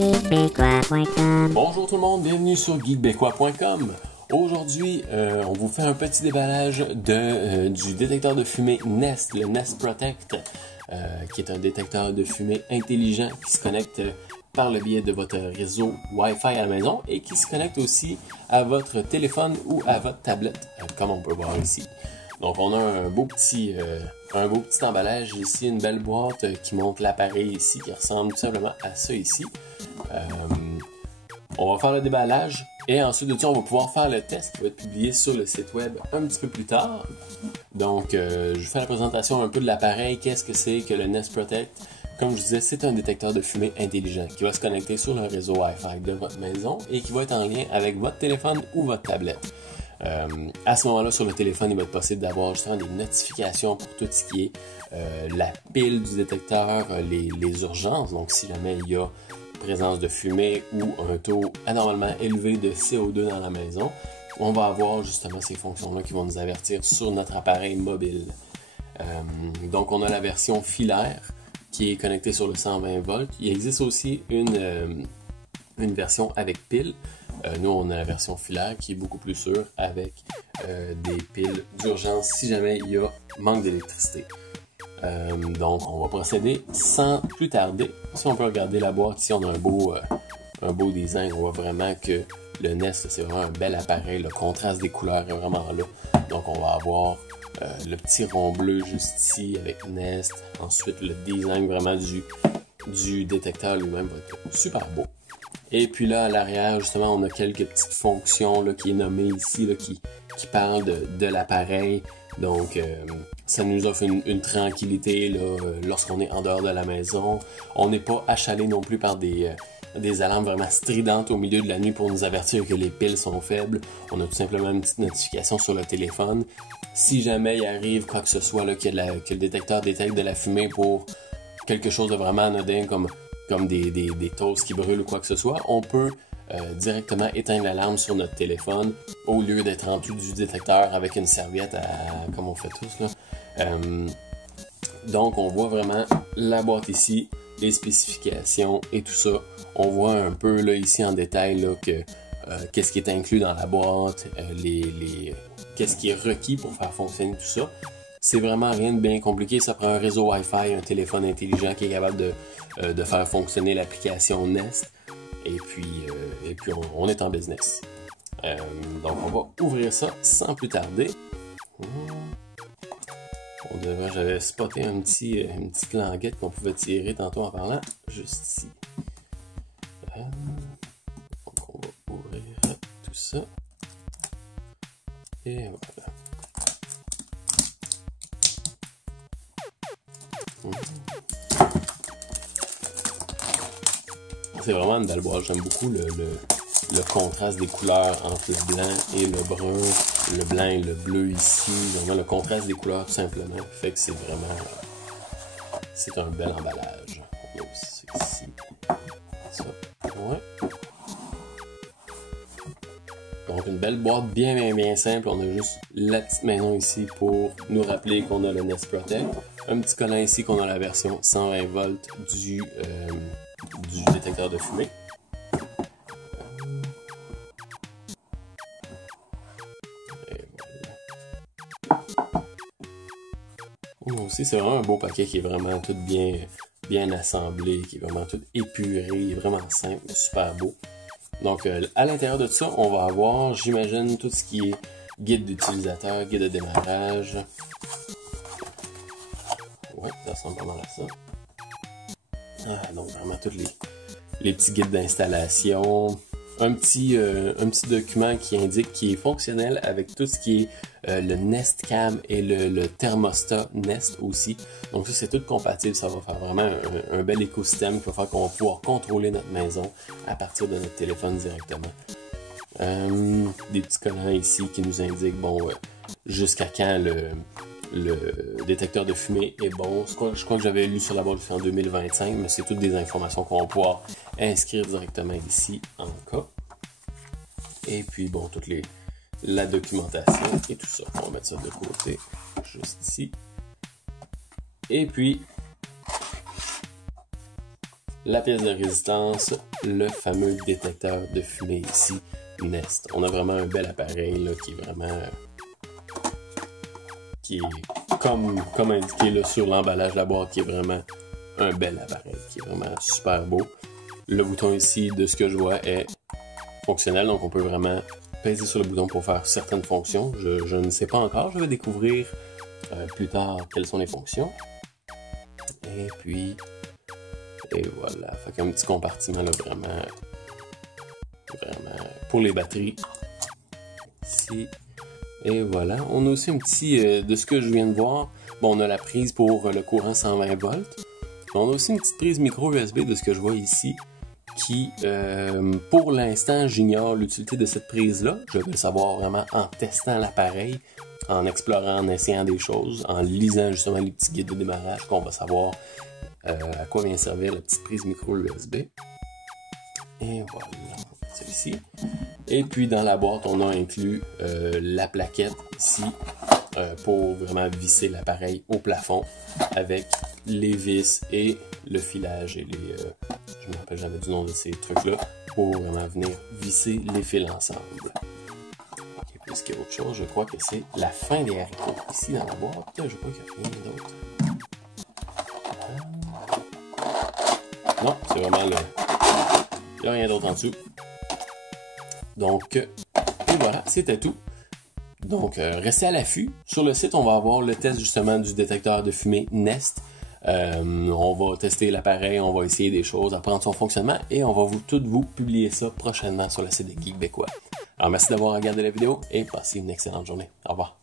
geekbequois.com. Bonjour tout le monde, bienvenue sur geekbequois.com. Aujourd'hui, on vous fait un petit déballage du détecteur de fumée Nest, le Nest Protect, qui est un détecteur de fumée intelligent qui se connecte par le biais de votre réseau Wi-Fi à la maison et qui se connecte aussi à votre téléphone ou à votre tablette, comme on peut voir ici. Donc on a un beau petit emballage ici, une belle boîte qui montre l'appareil ici, qui ressemble tout simplement à ça ici. On va faire le déballage et ensuite de ça, on va pouvoir faire le test qui va être publié sur le site web un petit peu plus tard. Donc je fais la présentation un peu de l'appareil, qu'est-ce que c'est que le Nest Protect. Comme je disais, c'est un détecteur de fumée intelligent qui va se connecter sur le réseau Wi-Fi de votre maison et qui va être en lien avec votre téléphone ou votre tablette. À ce moment-là, sur le téléphone, il va être possible d'avoir justement des notifications pour tout ce qui est la pile du détecteur, les urgences. Donc, si jamais il y a présence de fumée ou un taux anormalement élevé de CO2 dans la maison, on va avoir justement ces fonctions-là qui vont nous avertir sur notre appareil mobile. Donc, on a la version filaire qui est connectée sur le 120 volts. Il existe aussi une version avec pile. Nous, on a la version filaire qui est beaucoup plus sûre avec des piles d'urgence si jamais il y a manque d'électricité. Donc, on va procéder sans plus tarder. Si on peut regarder la boîte, ici on a un beau design. On voit vraiment que le Nest, c'est vraiment un bel appareil. Le contraste des couleurs est vraiment là. Donc, on va avoir le petit rond bleu juste ici avec Nest. Ensuite, le design vraiment du détecteur lui-même va être super beau. Et puis là, à l'arrière, justement, on a quelques petites fonctions là, qui est nommée ici, là, qui parlent de l'appareil. Donc, ça nous offre une tranquillité là, lorsqu'on est en dehors de la maison. On n'est pas achalé non plus par des alarmes vraiment stridentes au milieu de la nuit pour nous avertir que les piles sont faibles. On a tout simplement une petite notification sur le téléphone. Si jamais il arrive quoi que ce soit, là, que le détecteur détecte de la fumée pour quelque chose de vraiment anodin comme des toasts qui brûlent ou quoi que ce soit, on peut directement éteindre l'alarme sur notre téléphone au lieu d'être en dessous du détecteur avec une serviette comme on fait tous là. Donc on voit vraiment la boîte ici, les spécifications et tout ça. On voit un peu là ici en détail là, que qu'est-ce qui est inclus dans la boîte, qu'est-ce qui est requis pour faire fonctionner tout ça. C'est vraiment rien de bien compliqué, ça prend un réseau Wi-Fi, un téléphone intelligent qui est capable de faire fonctionner l'application Nest. Et puis on est en business. Donc on va ouvrir ça sans plus tarder. J'avais spoté une petite languette qu'on pouvait tirer tantôt en parlant, juste ici. Donc on va ouvrir tout ça. Et voilà. C'est vraiment une belle boîte. J'aime beaucoup le contraste des couleurs entre le blanc et le brun, le blanc et le bleu ici. Vraiment le contraste des couleurs tout simplement fait que c'est un bel emballage. On a aussi ici. Ça. Ouais. Donc une belle boîte bien simple. On a juste la petite maison ici pour nous rappeler qu'on a le Nest Protect. Un petit collant ici qu'on a la version 120 volts du détecteur de fumée. Et voilà. Aussi, c'est vraiment un beau paquet qui est vraiment tout bien assemblé, qui est vraiment tout épuré, vraiment simple, super beau. Donc, à l'intérieur de ça, on va avoir, j'imagine, tout ce qui est guide d'utilisateur, guide de démarrage. Ouais, ça ressemble pas mal à ça. Donc vraiment tous les petits guides d'installation, un petit document qui indique qu'il est fonctionnel avec tout ce qui est le Nest Cam et le thermostat Nest aussi. Donc ça c'est tout compatible, ça va faire vraiment un bel écosystème qui va faire qu'on va pouvoir contrôler notre maison à partir de notre téléphone directement. Des petits collants ici qui nous indiquent jusqu'à quand le détecteur de fumée est bon. Je crois que j'avais lu sur la boîte en 2025, mais c'est toutes des informations qu'on va pouvoir inscrire directement ici en cas. Et puis toute la documentation et tout ça. On va mettre ça de côté, juste ici. Et puis, la pièce de résistance, le fameux détecteur de fumée ici, Nest. On a vraiment un bel appareil là, qui est vraiment... qui est comme indiqué là, sur l'emballage de la boîte, qui est vraiment un bel appareil, qui est vraiment super beau. Le bouton ici, de ce que je vois, est fonctionnel, donc on peut vraiment peser sur le bouton pour faire certaines fonctions. Je ne sais pas encore, je vais découvrir plus tard quelles sont les fonctions. Et puis, et voilà, fait qu'un petit compartiment là, vraiment pour les batteries. Ici. Et voilà, on a aussi un petit, de ce que je viens de voir, bon, on a la prise pour le courant 120 volts. On a aussi une petite prise micro USB de ce que je vois ici, qui, pour l'instant, j'ignore l'utilité de cette prise-là. Je vais le savoir vraiment en testant l'appareil, en explorant, en essayant des choses, en lisant justement les petits guides de démarrage, qu'on va savoir à quoi vient servir la petite prise micro USB. Et voilà, celle-ci. Et puis dans la boîte, on a inclus la plaquette ici pour vraiment visser l'appareil au plafond avec les vis et le filage et les... je ne me rappelle jamais du nom de ces trucs-là pour vraiment venir visser les fils ensemble. Ok, plus qu'il y a autre chose, je crois que c'est la fin des haricots. Ici dans la boîte, je crois qu'il n'y a rien d'autre. Non, c'est vraiment le... il n'y a rien d'autre en dessous. Donc, et voilà, c'était tout. Donc, restez à l'affût. Sur le site, on va avoir le test justement du détecteur de fumée Nest. On va tester l'appareil, on va essayer des choses, apprendre son fonctionnement et on va vous publier ça prochainement sur le site de Geekbécois. Alors, merci d'avoir regardé la vidéo et passez une excellente journée. Au revoir.